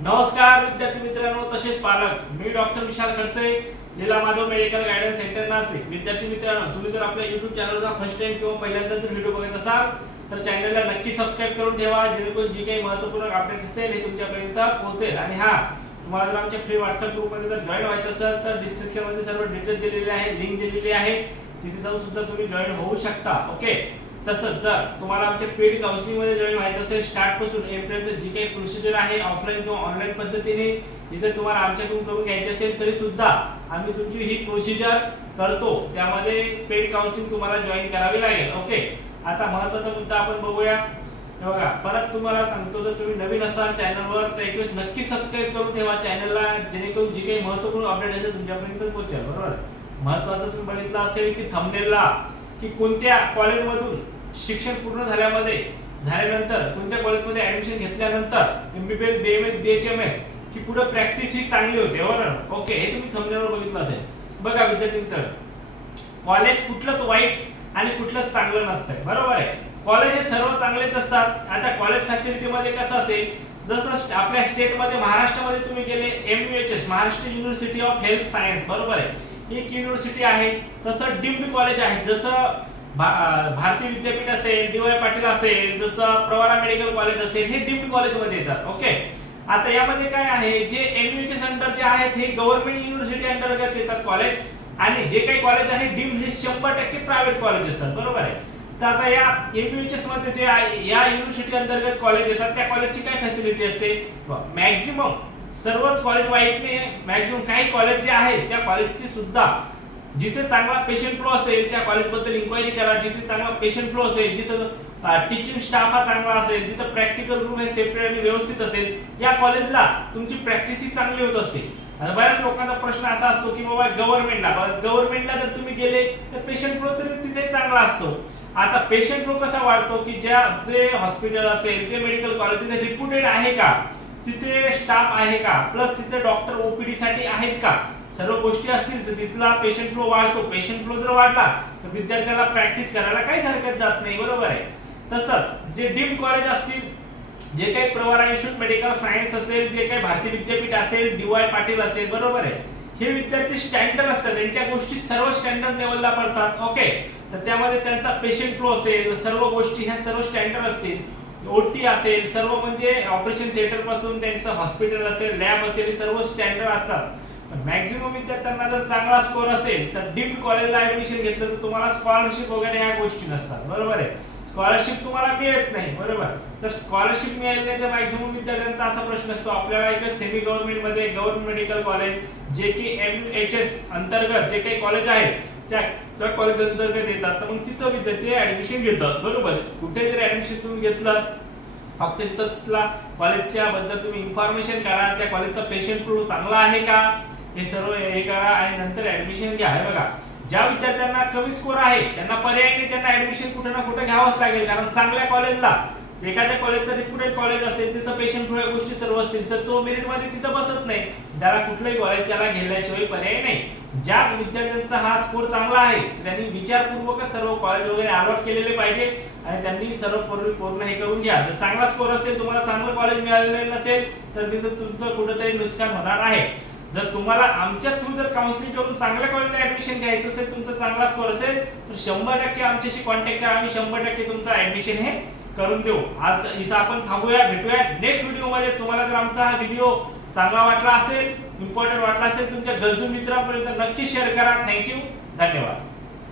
नमस्कार विद्यार्थी मित्रांनो तसेच पालक मी doctor Vishal Khadse Leela Madhav medical guidance centre Nashik. विद्यार्थी मित्रांनो तुम्ही जर आपल्या युट्यूब चॅनलचा फर्स्ट टाइम किंवा पहिल्यांदा जर व्हिडिओ बघत असाल तर चॅनलला नक्की सबस्क्राईब करून ठेवा. जेणेकरून जी काही महत्त्वपूर्ण अपडेट असेल हे तुमच्यापर्यंत पोहोचेल. आणि हा तुम्हाला जर आमच्या फ्री व्हॉट्सअप ग्रुपमध्ये जर जॉईन व्हायचं असेल तर डिस्क्रिप्शनमध्ये सर्व डिटेल्स दिलेले आहे लिंक दिलेली आहे. तिथे जाऊन सुद्धा तुम्ही जॉईन होऊ शकता. ओके तसंच जर तुम्हाला आमच्या पेड काउन्सिलिंगमध्ये जॉईन व्हायचं असेल स्टार्टपासून जी काही प्रोसिजर आहे ऑफलाईन किंवा ऑनलाईन पद्धतीने ही जर तुम्हाला आमच्याकडून करून घ्यायची असेल तरी सुद्धा आम्ही तुमची ही प्रोसिजर करतो. त्यामध्ये पेड काउन्सिलिंग तुम्हाला जॉईन करावी लागेल. ओके आता महत्त्वाचा मुद्दा आपण बघूया. हे बघा परत तुम्हाला सांगतो जर तुम्ही नवीन असाल चॅनलवर तर एक वेळेस नक्की सबस्क्राईब करून ठेवा चॅनलला जेणेकरून जी काही महत्त्वपूर्ण अपडेट असेल तुमच्यापर्यंत पोहोचेल. बरोबर? महत्वाचं तुम्ही बघितलं असेल की थंबनेलला की कोणत्या कॉलेजमधून शिक्षण पूर्ण झाल्यामध्ये झाल्यानंतर कोणत्या कॉलेजमध्ये ऍडमिशन घेतल्यानंतर एमबीबीएस बीएमएस बीएचएमएस की पुढे प्रॅक्टिस ही चांगली होते बरोबर ओके हे तुम्ही थंबनेलवर बघितलं असेल. बघा विद्यार्थी मित्र कॉलेज कुठलंच वाईट आणि कुठलंच चांगलं नसतंय बरोबर आहे? कॉलेज हे सर्व चांगलेच असतात. आता कॉलेज फॅसिलिटीमध्ये कसं असेल जसं आपल्या स्टेटमध्ये महाराष्ट्रामध्ये तुम्ही गेले M U H S Maharashtra university of health science बरोबर आहे? एक युनिव्हर्सिटी आहे. तसं डिम्ड कॉलेज आहे. जसं भारतीय भारती विद्यापीठ असेल डी वाय पाटील असेल जसं प्रवारा मेडिकल कॉलेज असेल हे डिम्ड कॉलेजमध्ये येतात. ओके आता यामध्ये काय आहे? जे एम यू अंडर जे आहेत हे गव्हर्नमेंट युनिव्हर्सिटी अंतर्गत येतात कॉलेज आणि जे काही कॉलेज आहे डीम्ड हे शंभर टक्के प्रायव्हेट कॉलेज असतात. बरोबर आहे? तर आता या एमयूएचएसमध्ये जे आहे या युनिव्हर्सिटी अंतर्गत कॉलेज येतात त्या कॉलेजची काय फॅसिलिटी असते? मॅक्झिमम सर्वच कॉलेज वाईट नाही मॅक्झिमम काही कॉलेज जे आहेत त्या कॉलेजची सुद्धा जिथे चांगला पेशंट फ्लो असेल त्या कॉलेजबद्दल इन्क्वायरी करा. जिथे चांगला पेशंट फ्लो असेल जिथं टीचिंग स्टाफ हा चांगला असेल जिथं प्रॅक्टिकल रूम हे सेपरेट आणि व्यवस्थित असेल या कॉलेजला तुमची प्रॅक्टिस ही चांगली होत असते. बऱ्याच लोकांचा प्रश्न असा असतो की बाबा गव्हर्नमेंटला गव्हर्नमेंटला जर तुम्ही गेले तर पेशंट फ्लो तरी तिथे चांगला असतो. आता पेशंट फ्लो कसा वाढतो की ज्या जे हॉस्पिटल असेल जे मेडिकल कॉलेज तिथे रिप्युटेड आहे का? तिथे स्टाफ आहे का? प्लस तिथे डॉक्टर ओपीडी साठी आहेत का? सर्व गोष्टी असतील तर तिथला पेशंट फ्लो वाढतो. पेशंट फ्लो जर वाढला तर विद्यार्थ्याला प्रॅक्टिस करायला काहीच हरकत जात नाही. बरोबर आहे? तसंच जे डीम कॉलेज असतील जे काही प्रवार इन्स्टिट्यूट मेडिकल सायन्स असेल जे काही भारतीय विद्यापीठ असेल डीवाय पाटील असेल बरोबर आहे? हे विद्यार्थी स्टँडर्ड असतात. त्यांच्या गोष्टी सर्व स्टँडर्ड लेवलला पडतात. ओके तर त्यामध्ये त्यांचा पेशंट फ्लो असेल सर्व गोष्टी ह्या सर्व स्टँडर्ड असतील. ओटी असेल सर्व म्हणजे ऑपरेशन थिएटरपासून त्यांचं हॉस्पिटल असेल लॅब असेल हे सर्व स्टँडर्ड असतात. मॅक्झिमम विद्यार्थ्यांना जर चांगला स्कोर असेल तर डीम्ड कॉलेजला ऍडमिशन घेतलं तर तुम्हाला स्कॉलरशिप वगैरे ह्या गोष्टी नसतात. बरोबर आहे? स्कॉलरशिप तुम्हाला मिळत नाही. बरोबर? तर स्कॉलरशिप मिळाली नाही तर मॅक्झिमम विद्यार्थ्यांचा असा प्रश्न असतो. आपल्याला एक सेमी गव्हर्नमेंटमध्ये गव्हर्नमेंट मेडिकल कॉलेज जे की एम एच एस अंतर्गत जे काही कॉलेज आहेत त्या त्या कॉलेज अंतर्गत येतात. तर मग तिथं विद्यार्थी ऍडमिशन घेतात. बरोबर आहे. कुठे जरी ऍडमिशन तुम्ही घेतलं फक्त तिथला कॉलेजच्या बद्दल तुम्ही इन्फॉर्मेशन करा त्या कॉलेजचा पेशंट फ्लो चांगला आहे का? हे सर्व हे करा आणि नंतर ऍडमिशन घ्या. हे बघा. ज्या विद्यार्थ्यांना कमी स्कोर आहे त्यांना पर्याय नाही त्यांना ऍडमिशन कुठे ना कुठे घ्यावंच लागेल. कारण चांगल्या कॉलेजला एखाद्या कॉलेजचं रिप्युटेड कॉलेज असेल तिथं पेशंट थोड्या गोष्टी सर्व असतील तर तो मेरिटमध्ये तिथं बसत नाही. त्याला कुठलंही कॉलेज त्याला घेतल्याशिवाय पर्याय नाही. ज्या विद्यार्थ्यांचा हा स्कोर चांगला आहे त्यांनी विचारपूर्वक सर्व कॉलेज वगैरे अलॉट केलेले पाहिजे आणि त्यांनी सर्व पूर्ण हे करून घ्या. जर चांगला स्कोर असेल तुम्हाला चांगलं कॉलेज मिळालेलं नसेल तर तिथं तुमचं कुठंतरी नुकसान होणार आहे. जर तुम्हाला आमच्या थ्रू जर काउन्सिलिंग करून चांगल्या कॉलेजला ऍडमिशन घ्यायचं असेल तुमचा चांगला स्कोर असेल तर शंभर टक्के आमच्याशी कॉन्टॅक्ट करा आम्ही शंभर टक्के तुमचं ऍडमिशन हे करून देऊ. आज इथं आपण थांबूया भेटूया. नेक्स्ट व्हिडिओमध्ये तुम्हाला जर आमचा हा व्हिडिओ चांगला वाटला असेल इम्पॉर्टंट वाटला असेल तुमच्या गरजू मित्रांपर्यंत नक्की शेअर करा. थँक्यू धन्यवाद.